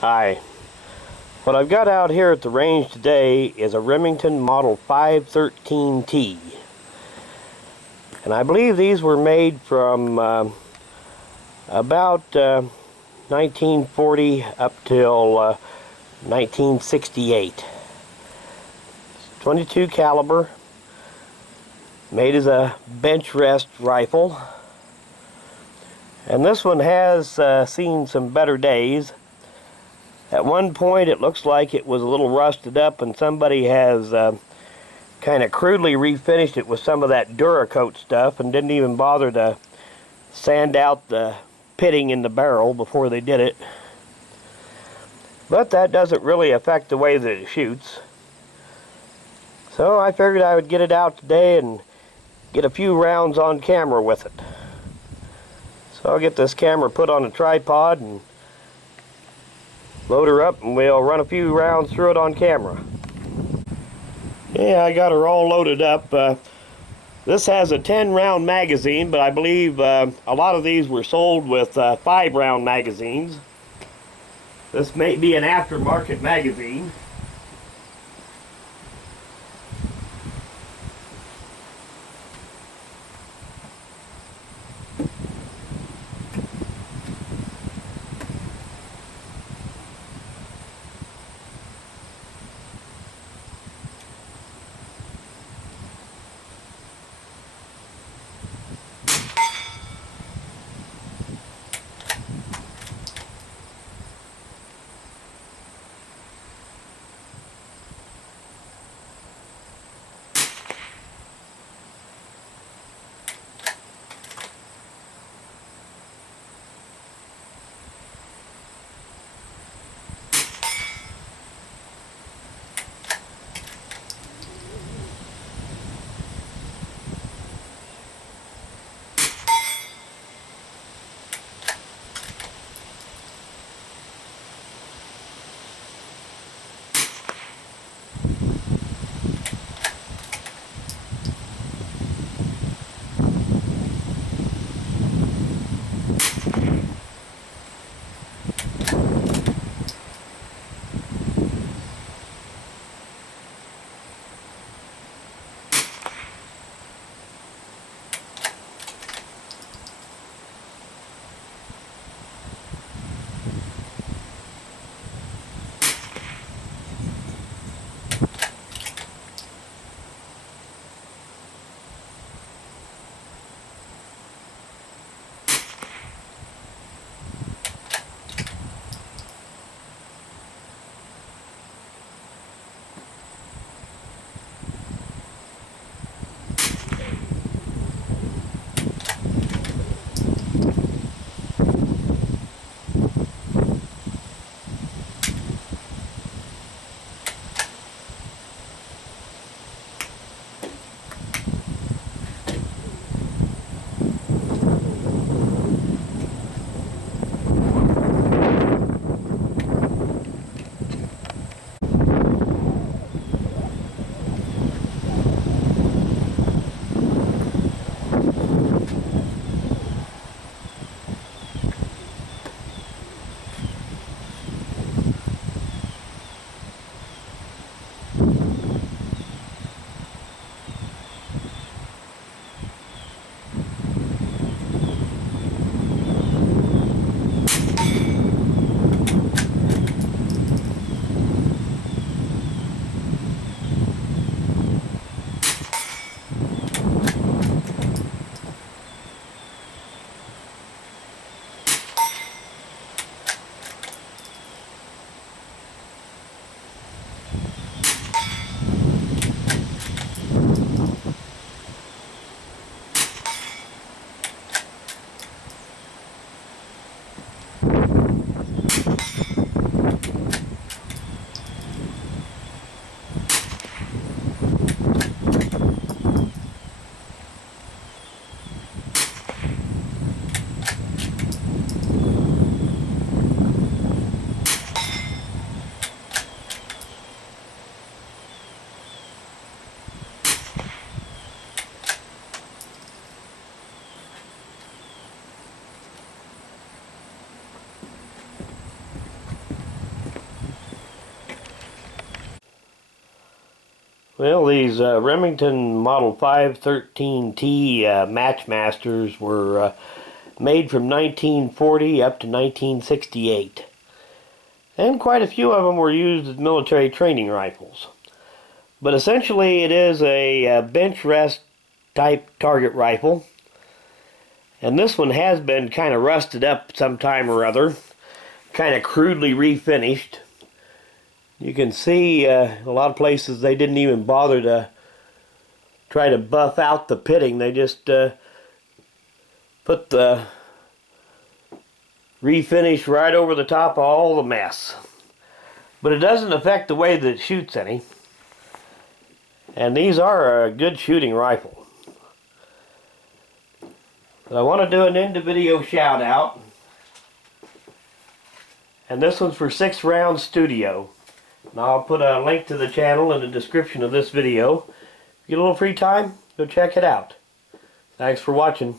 Hi. What I've got out here at the range today is a Remington model 513T. And I believe these were made from about 1940 up till 1968. 22 caliber, made as a bench rest rifle. And this one has seen some better days. At one point it looks like it was a little rusted up, and somebody has kind of crudely refinished it with some of that Duracoat stuff and didn't even bother to sand out the pitting in the barrel before they did it. But that doesn't really affect the way that it shoots. So I figured I would get it out today and get a few rounds on camera with it. So I'll get this camera put on a tripod and load her up, and we'll run a few rounds through it on camera. Yeah, I got her all loaded up. This has a 10-round magazine, but I believe a lot of these were sold with 5-round magazines. This may be an aftermarket magazine. Well, these Remington Model 513T Matchmasters were made from 1940 up to 1968. And quite a few of them were used as military training rifles. But essentially it is a bench rest type target rifle. And this one has been kind of rusted up sometime or other. Kind of crudely refinished. You can see a lot of places they didn't even bother to try to buff out the pitting. They just put the refinish right over the top of all the mess. But it doesn't affect the way that it shoots any. And these are a good shooting rifle. But I want to do an end of video shout out. And this one's for SixRounds Studio. And I'll put a link to the channel in the description of this video. If you get a little free time, go check it out. Thanks for watching.